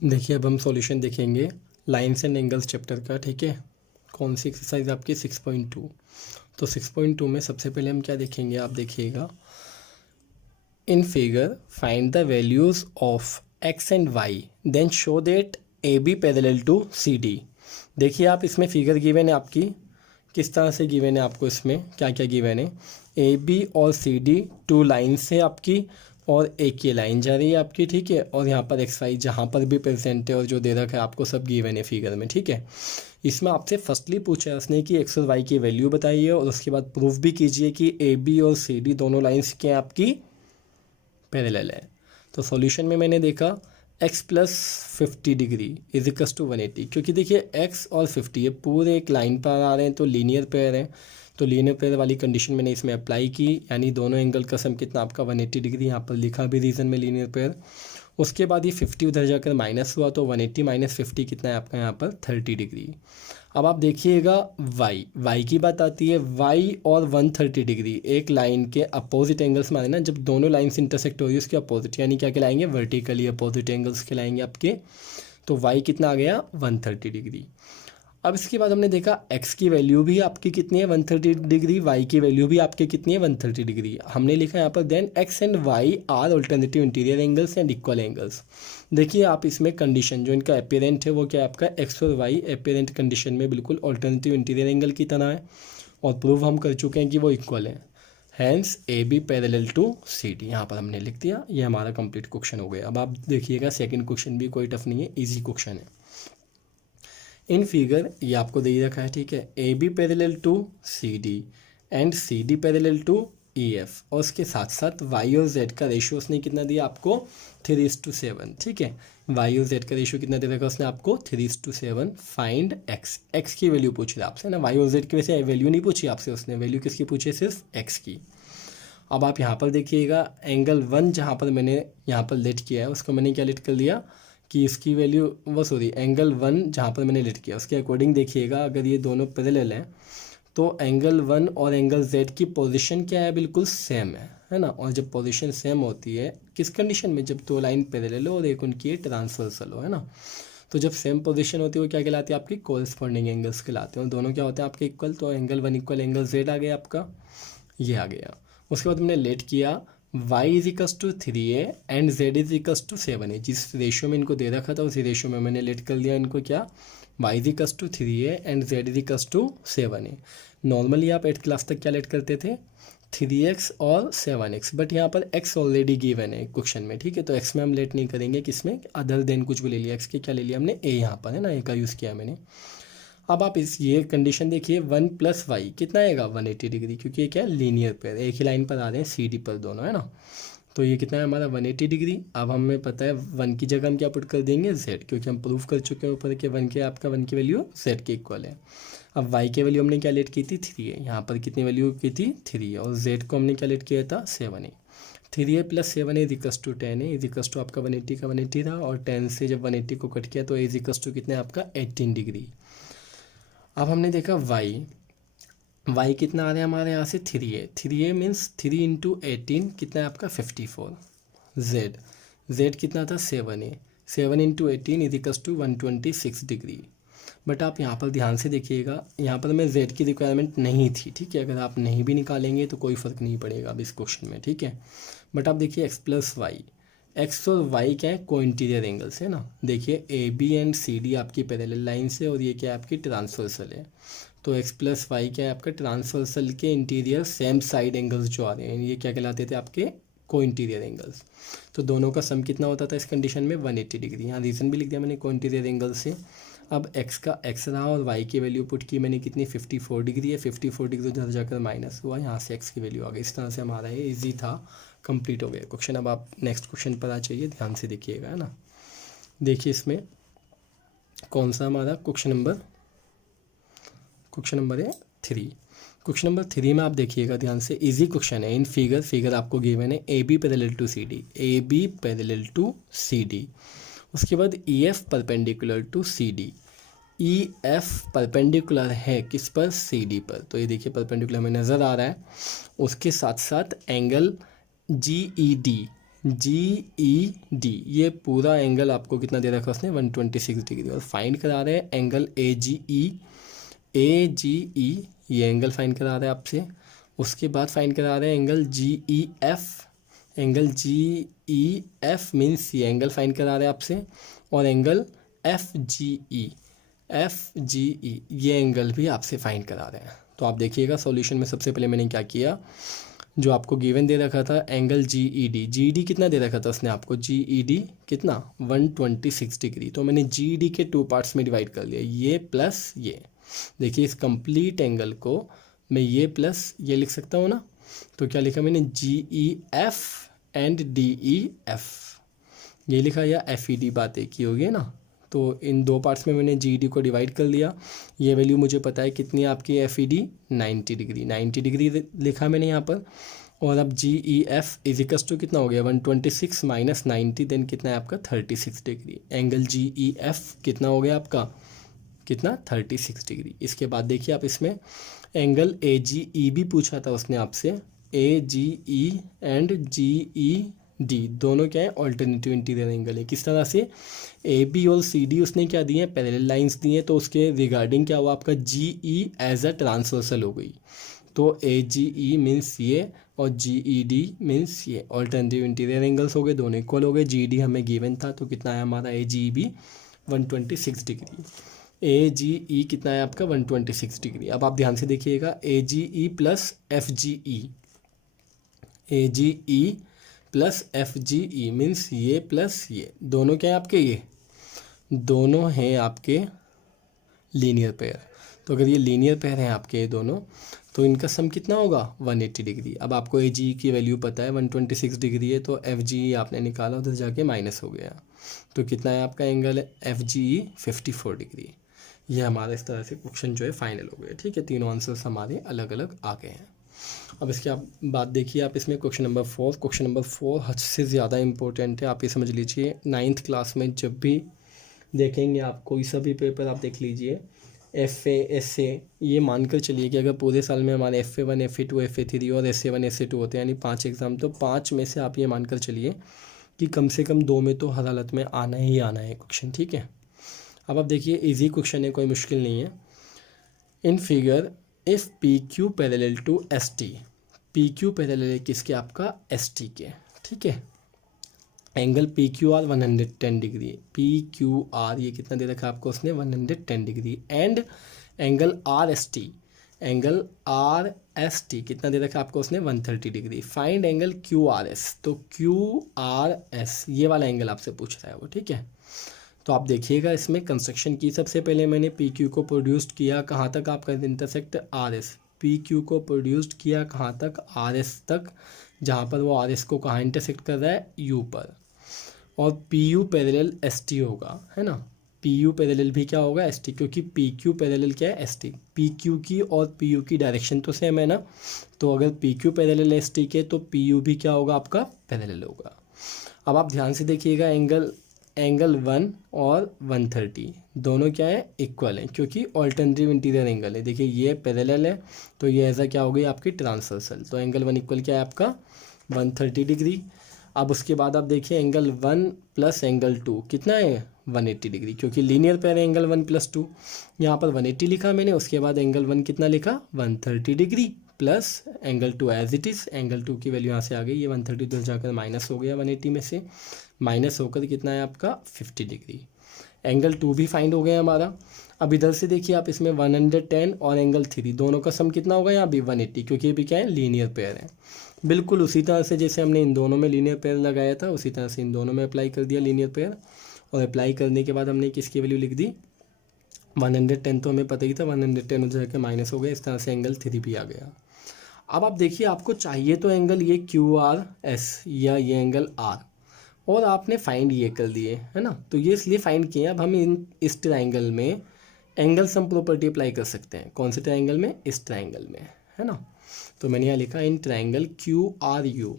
देखिए अब हम सॉल्यूशन देखेंगे लाइन्स एंड एंगल्स चैप्टर का। ठीक है, कौन सी एक्सरसाइज आपकी 6.2। तो 6.2 में सबसे पहले हम क्या देखेंगे, आप देखिएगा in figure find the values of X and Y then show that A B parallel to C D. देखिए आप इसमें फिगर गिवन है आपकी, किस तरह से गिवन है आपको, इसमें क्या क्या गिवन है। ए बी और सी डी टू लाइन्स है आपकी, और एक ये लाइन जा रही है आपकी। ठीक है, और यहाँ पर एक्स वाई जहाँ पर भी प्रेजेंट है और जो दे रखा है आपको सब गिवन है फिगर में। ठीक है, इसमें आपसे फर्स्टली पूछा है उसने कि एक्स और वाई की वैल्यू बताइए, और उसके बाद प्रूफ भी कीजिए कि ए बी और सी डी दोनों लाइन्स क्या हैं आपकी, पैरेलल है। तो सॉल्यूशन में मैंने देखा x plus 50 degree is equals to 180, क्योंकि देखिए x और 50 ये पूरे एक लाइन पर आ रहे हैं तो लीनियर पेयर है। तो लीनियर पेयर वाली कंडीशन मैंने इसमें अप्लाई की, यानी दोनों एंगल का सम कितना आपका 180 डिग्री, यहाँ पर लिखा भी रीज़न में लीनियर पेयर। उसके बाद ये 50 उधर जाकर माइनस हुआ तो 180 माइनस 50 कितना है आपका यहाँ पर 30 डिग्री। अब आप देखिएगा वाई की बात आती है, वाई और 130 डिग्री एक लाइन के अपोजिट एंगल्स माने ना, जब दोनों लाइन्स इंटरसेक्ट हो रही है उसके अपोजिट, यानी क्या कहलाएंगे, वर्टिकली अपोजिट एंगल्स कहलाएंगे आपके। तो वाई कितना आ गया 130 डिग्री। अब इसके बाद हमने देखा x की वैल्यू भी आपकी कितनी है 130 डिग्री, y की वैल्यू भी आपकी कितनी है 130 डिग्री। हमने लिखा यहाँ पर then x and y are alternative interior angles and equal angles. देखिए आप इसमें कंडीशन जो इनका अपेरेंट है वो क्या है आपका, x और y अपेरेंट कंडीशन में बिल्कुल अल्टरनेटिव इंटीरियर एंगल की तरह है, और प्रूव हम कर चुके हैं कि वो इक्वल है। Hence A B parallel to C D, यहाँ पर हमने लिख दिया। ये हमारा कंप्लीट क्वेश्चन हो गया। अब आप देखिएगा सेकेंड क्वेश्चन भी कोई टफ नहीं है, ईजी क्वेश्चन है। इन फिगर ये आपको दे रखा है, ठीक है, A B parallel to C D and C D parallel to E F, और उसके साथ साथ वाई और जेड का रेशियो उसने कितना दिया आपको 3:7। ठीक है, वाई और जेड का रेशियो कितना दे रखा उसने आपको 3:7। फाइंड एक्स, एक्स की वैल्यू पूछ रहा है आपसे ना, वाई और जेड की वैसे वैल्यू नहीं पूछी आपसे उसने, वैल्यू किसकी पूछी, सिर्फ एक्स की। अब आप यहाँ पर देखिएगा एंगल 1 जहाँ पर मैंने यहाँ पर लेट किया है उसको मैंने क्या लेट कर लिया कि इसकी वैल्यू वो सॉरी एंगल 1 जहाँ पर मैंने लेट किया उसके अकॉर्डिंग देखिएगा, अगर ये दोनों पैरेलल हैं तो एंगल 1 और एंगल z की पोजीशन क्या है, बिल्कुल सेम है ना। और जब पोजीशन सेम होती है किस कंडीशन में, जब दो लाइन पैरेलल हो और एक उनकी ट्रांसवर्सल हो, है ना। तो जब सेम पोजीशन होती है वो क्या कहलाती है आपकी, कोरस्पॉन्डिंग एंगल्स कहलाते हैं, और दोनों क्या होते हैं आपके इक्वल। तो एंगल 1 इक्वल एंगल z आ गया आपका, ये आ गया। उसके बाद हमने लेट किया y is equals to 3a and z is equals to 7a, जिस रेशियो में इनको दे रखा था उसी रेशियो में मैंने लेट कर दिया इनको, क्या y is equals to 3a and z is equals to 7a। Normally आप 8th क्लास तक क्या लेट करते थे 3x और 7x, बट यहाँ पर x ऑलरेडी गिवन है क्वेश्चन में। ठीक है, तो x में हम लेट नहीं करेंगे, किसमें, अदर देन कुछ भी ले लिया, x के क्या ले लिया हमने, a यहाँ पर है ना, a का यूज़ किया मैंने। अब आप इस ये कंडीशन देखिए 1 प्लस वाई कितना आएगा 180 डिग्री, क्योंकि ये क्या है लीनियर पेयर, एक ही लाइन पर आ रहे हैं सी डी पर दोनों, है ना। तो ये कितना है हमारा 180 डिग्री। अब हमें पता है 1 की जगह हम क्या पुट कर देंगे z, क्योंकि हम प्रूफ कर चुके हैं ऊपर कि 1 के आपका 1 की वैल्यू z के इक्वल है। अब y की वैल्यू हमने क्या लेट की थी 3a, यहाँ पर कितनी वैल्यू की थी 3, और z को हमने क्या लेट किया था 7a। 3a plus 7a is equals to 10a, is equals to आपका 180 का 180 था, और 10 से जब 180 को कट किया तो a इज इक्वस टू कितने आपका 18 डिग्री। अब हमने देखा y कितना आ रहा है हमारे यहाँ से 3a मीन्स 3 इंटू 18 कितना है आपका 54। z कितना था 7a, 7 into 18 is equals to 126 degree. But आप यहाँ पर ध्यान से देखिएगा, यहाँ पर हमें z की रिक्वायरमेंट नहीं थी। ठीक है, अगर आप नहीं भी निकालेंगे तो कोई फ़र्क नहीं पड़ेगा अब इस क्वेश्चन में। ठीक है, बट आप देखिए x प्लस वाई, एक्स और वाई क्या है, को इंटीरियर एंगल्स है ना। देखिए A B and C D आपकी पैरेलल लाइन से, और ये क्या है आपकी ट्रांसवर्सल है। तो एक्स प्लस वाई क्या है आपका ट्रांसवर्सल के इंटीरियर सेम साइड एंगल्स जो आ रहे हैं ये क्या कहलाते थे आपके, को इंटीरियर एंगल्स। तो दोनों का सम कितना होता था इस कंडीशन में 180 डिग्री। यहाँ रीज़न भी लिख दिया मैंने को इंटीरियर एंगल से। अब x का x रहा और y की वैल्यू पुट की मैंने कितनी 54 डिग्री है, 54 डिग्री उधर जाकर माइनस हुआ, यहाँ से x की वैल्यू आ गई। इस तरह से हमारा ये इजी था, कंप्लीट हो गया क्वेश्चन। अब आप नेक्स्ट क्वेश्चन पर आ जाइए, ध्यान से देखिएगा, है ना। देखिए इसमें कौन सा हमारा क्वेश्चन नंबर है 3। क्वेश्चन नंबर 3 में आप देखिएगा ध्यान से, इजी क्वेश्चन है। इन फिगर आपको गिवन है A B parallel to C D, A B parallel to C D. उसके बाद E F perpendicular to C D, E F perpendicular है किस पर, सी डी पर। तो ये देखिए परपेंडिकुलर में नज़र आ रहा है। उसके साथ साथ angle G E D, GED, ये पूरा एंगल आपको कितना दे रखा है उसने 126 डिग्री। और फाइंड करा रहे हैं एंगल AGE, ये एंगल फाइंड करा रहे हैं आपसे। उसके बाद फाइंड करा रहे हैं angle GEF, angle GEF means ये एंगल फाइंड करा रहे हैं आपसे। और एंगल FGE, ये एंगल भी आपसे फाइंड करा रहे हैं। तो आप देखिएगा सॉल्यूशन में सबसे पहले मैंने क्या किया, जो आपको गिवन दे रखा था एंगल GED कितना दे रखा था उसने आपको, GED कितना 126 डिग्री। तो मैंने GED के 2 पार्ट्स में डिवाइड कर लिया, ये प्लस ये। देखिए इस कंप्लीट एंगल को मैं ये प्लस ये लिख सकता हूँ ना। तो क्या लिखा मैंने, GEF एंड DEF, ये लिखा, या FED, बात एक ही होगी ना। तो इन 2 पार्ट्स में मैंने GED को डिवाइड कर लिया। ये वैल्यू मुझे पता है कितनी है आपकी FED, 90 डिग्री, 90 डिग्री लिखा मैंने यहाँ पर। और अब GEF इजिकल्स टू कितना हो गया 126 माइनस 90, देन कितना है आपका 36 डिग्री। एंगल GEF कितना हो गया आपका, कितना 36 डिग्री। इसके बाद देखिए आप इसमें एंगल AGE भी पूछा था उसने आपसे, AGE एंड GED दोनों क्या है, ऑल्टरनेटिव इंटीरियर एंगल है। किस तरह से, AB और CD उसने क्या दिए हैं, पैरेलल लाइंस दिए हैं। तो उसके रिगार्डिंग क्या हुआ आपका, GE एज अ ट्रांसवर्सल हो गई। तो AGE मीन्स ये और GED मीन्स ये, ऑल्टरनेटिव इंटीरियर एंगल्स हो गए, दोनों इक्वल हो गए। GED हमें गिवन था, तो कितना है हमारा AGE भी 126 डिग्री। AGE कितना है आपका 126 डिग्री। अब आप ध्यान से देखिएगा, AGE plus FGE, AGE plus FGE means ये प्लस ये, दोनों क्या है आपके, ये दोनों हैं आपके लीनियर पेयर। तो अगर ये लीनियर पेयर हैं आपके दोनों, तो इनका सम कितना होगा 180 डिग्री। अब आपको AGE की वैल्यू पता है 126 डिग्री है, तो FGE आपने निकाला, उधर जाके माइनस हो गया। तो कितना है आपका एंगल FGE 54 डिग्री। ये हमारा इस तरह से क्वेश्चन जो है फाइनल हो गया। ठीक है, तीनों आंसर्स हमारे अलग अलग आ गए हैं। अब इसके आप बात देखिए आप इसमें क्वेश्चन नंबर 4। क्वेश्चन नंबर 4 हद से ज़्यादा इंपॉर्टेंट है, आप ये समझ लीजिए। 9th क्लास में जब भी देखेंगे आप कोई सा भी पेपर, आप देख लीजिए FA SA, ये मानकर चलिए कि अगर पूरे साल में हमारे FA1 FA2 FA3 और SA1 SA2 होते हैं, यानी 5 एग्ज़ाम, तो 5 में से आप ये मानकर चलिए कि कम से कम 2 में तो हर हालत में आना ही आना है क्वेश्चन। ठीक है, अब आप देखिए इजी क्वेश्चन है, कोई मुश्किल नहीं है। In figure if PQ parallel to ST, PQ parallel है किसके, आपका ST के। ठीक है, एंगल PQR 110 डिग्री, PQR ये कितना दे रखा है आपको उसने 110 degree. And angle RST, angle RST कितना दे रखा है आपको उसने 130 डिग्री। फाइंड एंगल QRS, तो QRS ये वाला एंगल आपसे पूछ रहा है वो। ठीक है, तो आप देखिएगा इसमें कंस्ट्रक्शन की। सबसे पहले मैंने PQ को प्रोड्यूस्ड किया कहाँ तक, आपका इंटरसेक्ट RS। PQ को प्रोड्यूस्ड किया कहाँ तक, RS तक, जहाँ पर वो RS को कहाँ इंटरसेक्ट कर रहा है, U पर। और PU पैरेलल ST होगा, है ना। PU पैरेलल भी क्या होगा, ST, क्योंकि PQ पैरेलल क्या है, ST। PQ की और PU की डायरेक्शन तो सेम है ना, तो अगर PQ पैरेलल ST के, तो PU भी क्या होगा आपका, पैरेलल होगा। अब आप ध्यान से देखिएगा, एंगल 1 और 130 दोनों क्या है, इक्वल हैं, क्योंकि ऑल्टरनेटिव इंटीरियर एंगल है। देखिए ये पैरेलल है, तो ये ऐसा क्या हो गई आपकी ट्रांसवर्सल। तो एंगल 1 इक्वल क्या है आपका 130 डिग्री। अब उसके बाद आप देखिए एंगल 1 प्लस एंगल 2 कितना है 180 डिग्री, क्योंकि लीनियर पेयर है एंगल 1 प्लस 2। यहाँ पर 180 लिखा मैंने, उसके बाद एंगल 1 कितना लिखा 130 degree, plus angle 2 as it is. Angle 2 की वैल्यू यहाँ से आ गई, ये 130 तो जाकर माइनस हो गया 180 में से, माइनस होकर कितना है आपका 50 डिग्री। एंगल 2 भी फाइंड हो गया हमारा। अब इधर से देखिए आप इसमें 110 और एंगल 3 दोनों का सम कितना होगा यहाँ भी 180, क्योंकि ये भी क्या है, लीनियर पेयर है। बिल्कुल उसी तरह से जैसे हमने इन दोनों में लीनियर पेयर लगाया था, उसी तरह से इन दोनों में अप्लाई कर दिया लीनियर पेयर। और अप्लाई करने के बाद हमने किसकी वैल्यू लिख दी 110, तो हमें पता ही था 110 हो जाकर माइनस हो गया, इस तरह से एंगल 3 भी आ गया। अब आप देखिए आपको चाहिए तो एंगल ये QRS या ये एंगल R, और आपने फाइंड ये कर लिए, है ना। तो ये इसलिए फाइंड किए। अब हम इस ट्राइंगल में एंगल सम प्रॉपर्टी अप्लाई कर सकते हैं। कौन से ट्राइंगल में, इस ट्राइंगल में, है ना। तो मैंने यहाँ लिखा इन ट्राइंगल QRU,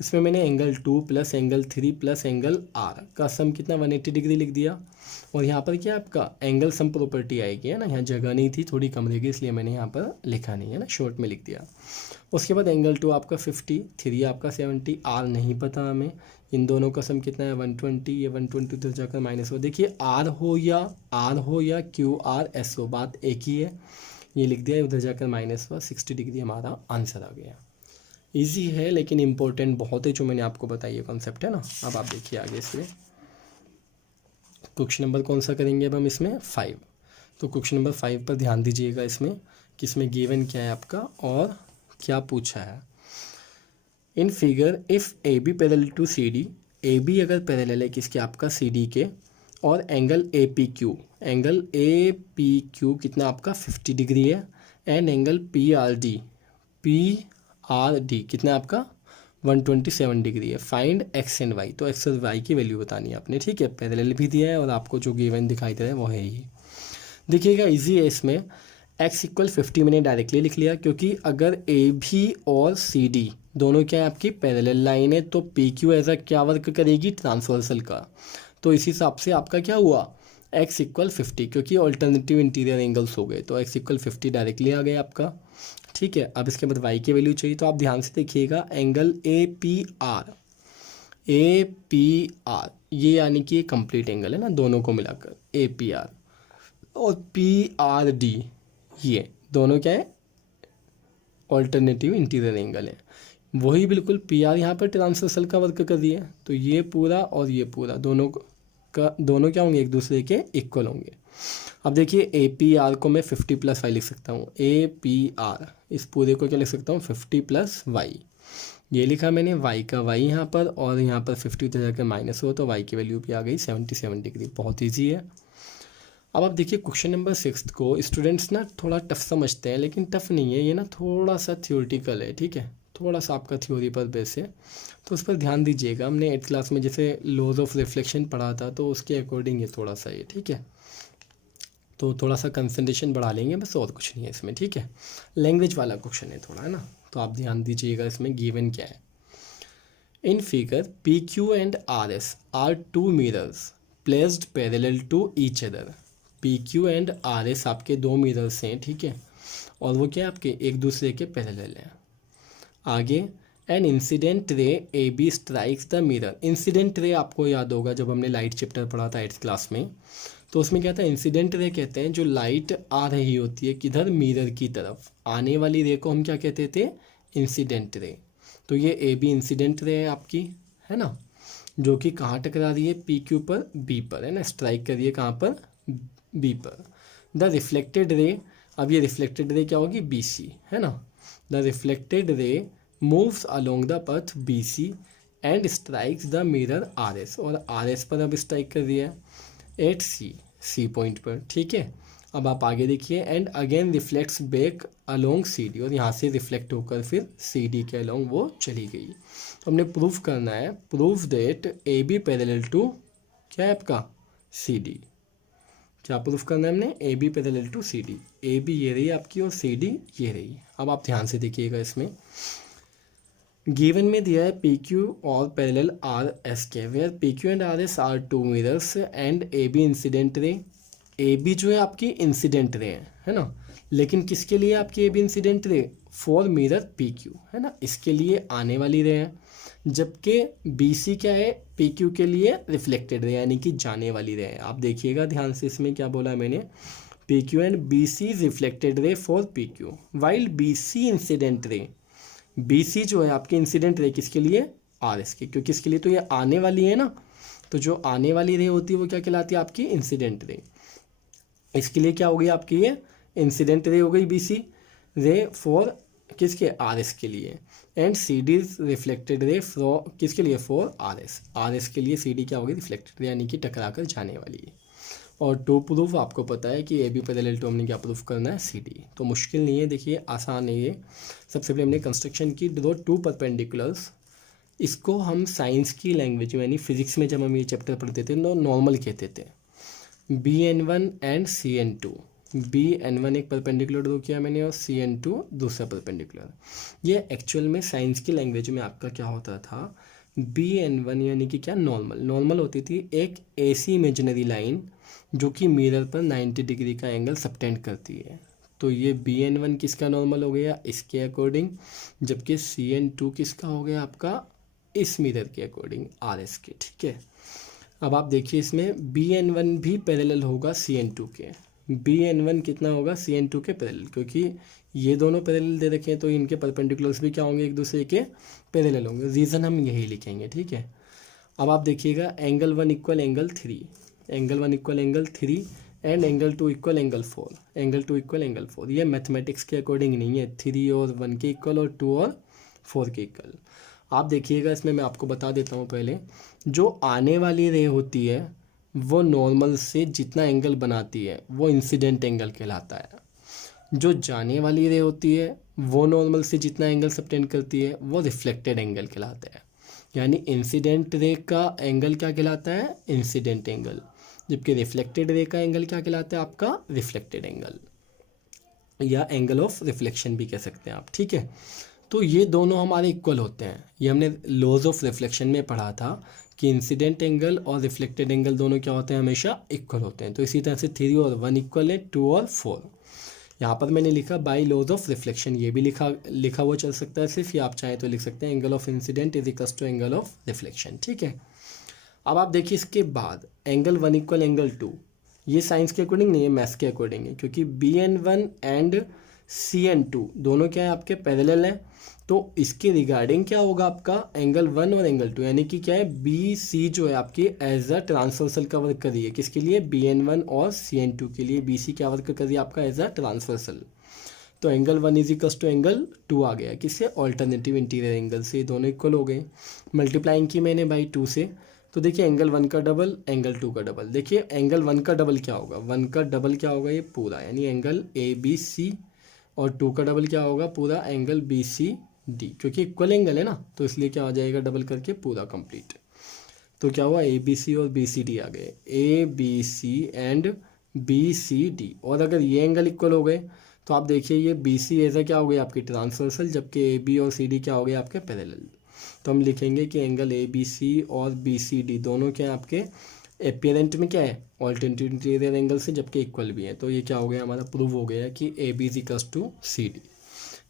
इसमें मैंने angle 2 plus angle 3 plus angle R का सम कितना 180 डिग्री लिख दिया। और यहाँ पर क्या आपका एंगल सम प्रॉपर्टी आएगी, है ना। यहाँ जगह नहीं थी, थोड़ी कम रहेगी, इसलिए मैंने यहाँ पर लिखा नहीं है ना, शॉर्ट में लिख दिया। उसके बाद एंगल टू आपका 50, 3 आपका 70, आर नहीं पता हमें, इन दोनों का सम कितना है 120, ये 120 उधर जाकर माइनस हो, देखिए आर हो या क्यू आर एस हो, बात एक ही है, ये लिख दिया, उधर जाकर माइनस हुआ, 60 डिग्री हमारा आंसर आ गया। इजी है लेकिन इम्पोर्टेंट बहुत है, जो मैंने आपको बताई है कॉन्सेप्ट है ना। अब आप देखिए आगे इसमें क्वेश्चन नंबर कौन सा करेंगे अब हम इसमें 5। तो क्वेश्चन नंबर 5 पर ध्यान दीजिएगा इसमें कि इसमें गिवन क्या है आपका और क्या पूछा है। In figure if A B parallel to C D, A B अगर पैरेलल है किसके आपका सी डी के, और एंगल ए पी क्यू कितना आपका 50 डिग्री है, and angle P R D कितना आपका 127 डिग्री है, फाइंड एक्स एंड वाई। तो एक्स और वाई की वैल्यू बतानी है आपने, ठीक है। पैरेलल भी दिया है और आपको जो गिवन दिखाई दे रहा है वो है ही। देखिएगा इजी है, इसमें x इक्वल 50 मैंने डायरेक्टली लिख लिया, क्योंकि अगर ए भी और सी डी दोनों क्या है आपकी पैरेलल लाइन है, तो पी क्यू एज अ क्या वर्क करेगी ट्रांसवर्सल का, तो इस हिसाब से आपका क्या हुआ x इक्वल 50, क्योंकि ऑल्टरनेटिव इंटीरियर एंगल्स हो गए, तो x इक्वल 50 डायरेक्टली आ गया आपका, ठीक है। अब इसके बाद y की वैल्यू चाहिए, तो आप ध्यान से देखिएगा एंगल ए पी आर ये यानी कि कंप्लीट एंगल है ना, दोनों को मिलाकर ए पी आर, और पी आर डी ये दोनों क्या है ऑल्टरनेटिव इंटीरियर एंगल है, वही बिल्कुल पी आर यहाँ पर ट्रांसवर्सल का वर्क कर रही है, तो ये पूरा और ये पूरा दोनों क्या होंगे एक दूसरे के इक्वल होंगे। अब देखिए ए पी आर को मैं 50 + वाई लिख सकता हूँ, ए पी आर इस पूरे को क्या लिख सकता हूँ 50 + वाई, ये लिखा मैंने, वाई का वाई यहाँ पर, और यहाँ पर 50 उधर जाकर माइनस हो, तो वाई की वैल्यू भी आ गई 77 डिग्री, बहुत ईजी है। अब आप देखिए क्वेश्चन नंबर 6 को स्टूडेंट्स ना थोड़ा टफ समझते हैं, लेकिन टफ नहीं है ये ना, थोड़ा सा थ्योरेटिकल है, ठीक है, थोड़ा सा आपका थ्योरी पर बेस है, तो उस पर ध्यान दीजिएगा। हमने 8th क्लास में जैसे लॉज ऑफ रिफ्लेक्शन पढ़ा था, तो उसके अकॉर्डिंग ये थोड़ा सा ये, ठीक है, तो थोड़ा सा कंसंट्रेशन बढ़ा लेंगे बस, और कुछ नहीं है इसमें, ठीक है। लैंग्वेज वाला क्वेश्चन है थोड़ा, है ना, तो आप ध्यान दीजिएगा इसमें गिवन क्या है। In figure P Q and R S are two mirrors placed parallel to each other, P Q and R S आपके दो मिरर्स हैं, ठीक है, और वो क्या आपके एक दूसरे के पैरेलल हैं। आगे an incident ray A B strikes the mirror, incident ray आपको याद होगा जब हमने लाइट चैप्टर पढ़ा था 8th क्लास में, तो उसमें क्या था इंसिडेंट रे कहते हैं जो लाइट आ रही होती है किधर मिरर की तरफ, आने वाली रे को हम क्या कहते थे इंसिडेंट रे। तो ये ए बी इंसिडेंट रे है आपकी, है ना, जो कि कहाँ टकरा रही है पी क्यू पर बी पर, है ना, स्ट्राइक कर रही है कहाँ पर बी पर। द रिफ्लेक्टेड रे, अब ये रिफ्लेक्टेड रे क्या होगी बी सी, है ना, the reflected ray moves along the path B C and strikes the mirror R S, और आर एस पर अब स्ट्राइक कर रही है एट सी पॉइंट पर, ठीक है। अब आप आगे देखिए and again reflects back along C D, और यहाँ से रिफ्लेक्ट होकर फिर सी डी के अलोंग वो चली गई। तो हमने प्रूफ करना है, proof that A B parallel to क्या है आपका सी डी, क्या प्रूफ करना है हमने A B parallel to C D, A B ये रही आपकी और सी डी ये रही। अब आप ध्यान से देखिएगा इसमें गिवन में दिया है पी क्यू और पैरेलल आर एस के, where P Q and R S are two mirrors and A B incident ray, A B जो है आपकी इंसिडेंट रे है ना, लेकिन किसके लिए आपकी A B incident ray for mirror P Q, है ना, इसके लिए आने वाली रे है, जबकि बी सी क्या है पी क्यू के लिए रिफ्लेक्टेड रे यानी कि जाने वाली रे है। आप देखिएगा ध्यान से इसमें क्या बोला है मैंने, P Q and B C reflected ray for P Q while B C incident ray, B C जो है आपकी इंसिडेंट रे किसके लिए आर एस के, क्योंकि इसके लिए तो ये आने वाली है ना, तो जो आने वाली रे होती है वो क्या कहलाती है आपकी इंसिडेंट रे, इसके लिए क्या हो गई आपकी ये इंसिडेंट रे हो गई बी सी रे फॉर किसके आर एस के लिए, and C D reflected ray for किसके लिए फॉर आर एस के लिए सी डी क्या होगी रिफ्लेक्टेड रे यानी कि टकरा कर जाने वाली है। और टू प्रूफ आपको पता है कि ए बी पैरेलल टू हमने क्या प्रूफ करना है सी डी, तो मुश्किल नहीं है, देखिए आसान है ये। सबसे पहले हमने कंस्ट्रक्शन की ड्रॉ टू परपेंडिकुलर्स, इसको हम साइंस की लैंग्वेज में यानी फिजिक्स में जब हम ये चैप्टर पढ़ते थे तो नॉर्मल कहते थे, BN1 एंड CN2, BN1 एक परपेंडिकुलर ड्रॉ किया मैंने और CN2 दूसरा परपेंडिकुलर। ये एक्चुअल में साइंस की लैंग्वेज में आपका क्या होता था, BN1 यानी कि क्या नॉर्मल होती थी एक ऐसी इमेजिनरी लाइन जो कि मिरर पर 90 डिग्री का एंगल सबटेंड करती है, तो ये BN1 किसका नॉर्मल हो गया, इसके अकॉर्डिंग, जबकि CN2 किसका हो गया आपका, इस मिरर के अकॉर्डिंग, RS के। ठीक है, अब आप देखिए इसमें BN1 भी पैरेलल होगा CN2 के। BN1 कितना होगा, CN2 के पैरेलल, क्योंकि ये दोनों पैरेलल दे रखे हैं तो इनके परपेंडिकुलर्स भी क्या होंगे, एक दूसरे के पैरेलल होंगे। रीज़न हम यही लिखेंगे। ठीक है, अब आप देखिएगा angle 1 equal angle 3, angle 1 equal angle 3 and angle 2 equal angle 4, angle 2 equal angle 4। ये मैथमेटिक्स के अकॉर्डिंग नहीं है, 3 और 1 के इक्वल और 2 और 4 के इक्वल। आप देखिएगा इसमें मैं आपको बता देता हूँ पहले, जो आने वाली रे होती है वो नॉर्मल से जितना एंगल बनाती है वो इंसिडेंट एंगल कहलाता है। जो जाने वाली रे होती है वो नॉर्मल से जितना एंगल सबटेंड करती है वो रिफ्लेक्टेड एंगल कहलाता है। यानी इंसिडेंट रे का एंगल क्या कहलाता है, इंसिडेंट एंगल, जबकि रिफ्लेक्टेड रे का एंगल क्या कहलाता है आपका, रिफ्लेक्टेड एंगल, या एंगल ऑफ रिफ्लेक्शन भी कह सकते हैं आप। ठीक है, तो ये दोनों हमारे इक्वल होते हैं। ये हमने लॉज ऑफ रिफ्लेक्शन में पढ़ा था कि इंसिडेंट एंगल और रिफ्लेक्टेड एंगल दोनों क्या होते हैं, हमेशा इक्वल होते हैं। तो इसी तरह से 3 और 1 इक्वल है, 2 और 4। यहाँ पर मैंने लिखा बाई लॉज ऑफ रिफ्लेक्शन, ये भी लिखा हुआ चल सकता है सिर्फ, या आप चाहें तो लिख सकते हैं angle of incident is equals to angle of reflection. ठीक है, अब आप देखिए इसके बाद एंगल 1 इक्वल एंगल 2, ये साइंस के अकॉर्डिंग नहीं है, मैथ्स के अकॉर्डिंग है, क्योंकि BN1 एंड CN2 दोनों क्या है आपके पैरेलल हैं। तो इसके रिगार्डिंग क्या होगा आपका, एंगल 1 और एंगल 2, यानी कि क्या है, BC जो है आपकी एज अ ट्रांसवर्सल का वर्क कर रही है। किसके लिए, BN1 और CN2 के लिए BC क्या वर्क कर रही है आपका, एज अ ट्रांसवर्सल। तो angle 1 is equals to angle 2 आ गया, किससे, ऑल्टरनेटिव इंटीरियर एंगल से, दोनों इक्वल हो गए। मल्टीप्लाइंग की मैंने बाई 2 से, तो देखिए एंगल 1 का डबल, एंगल 2 का डबल। देखिए एंगल 1 का डबल क्या होगा, 1 का डबल क्या होगा, ये पूरा, यानी एंगल ABC, और 2 का डबल क्या होगा, पूरा एंगल BCD, क्योंकि इक्वल एंगल है ना, तो इसलिए क्या आ जाएगा, डबल करके पूरा कंप्लीट। तो क्या हुआ, ABC और BCD आ गए, ABC एंड BCD। और अगर ये एंगल इक्वल हो गए तो आप देखिए ये BC ऐसा क्या हो गया आपकी ट्रांसवर्सल, जबकि AB और CD क्या हो गए आपके पैरेलल। तो हम लिखेंगे कि एंगल ABC और BCD दोनों क्या है आपके एपियरेंट में क्या है, ऑल्टरनेटिव इंटीरियर एंगल से, जबकि इक्वल भी है। तो ये क्या हो गया हमारा, प्रूव हो गया कि AB is equals to CD।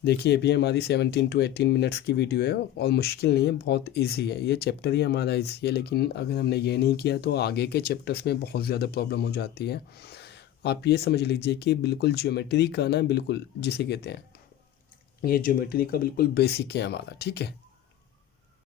देखिए ये भी हमारी 17 to 18 मिनट्स की वीडियो है और मुश्किल नहीं है, बहुत इजी है। ये चैप्टर ही हमारा इजी है, लेकिन अगर हमने ये नहीं किया तो आगे के चैप्टर्स में बहुत ज़्यादा प्रॉब्लम हो जाती है। आप ये समझ लीजिए कि बिल्कुल ज्योमेट्री का ना, बिल्कुल जिसे कहते हैं, ये ज्योमेट्री का बिल्कुल बेसिक है हमारा। ठीक है।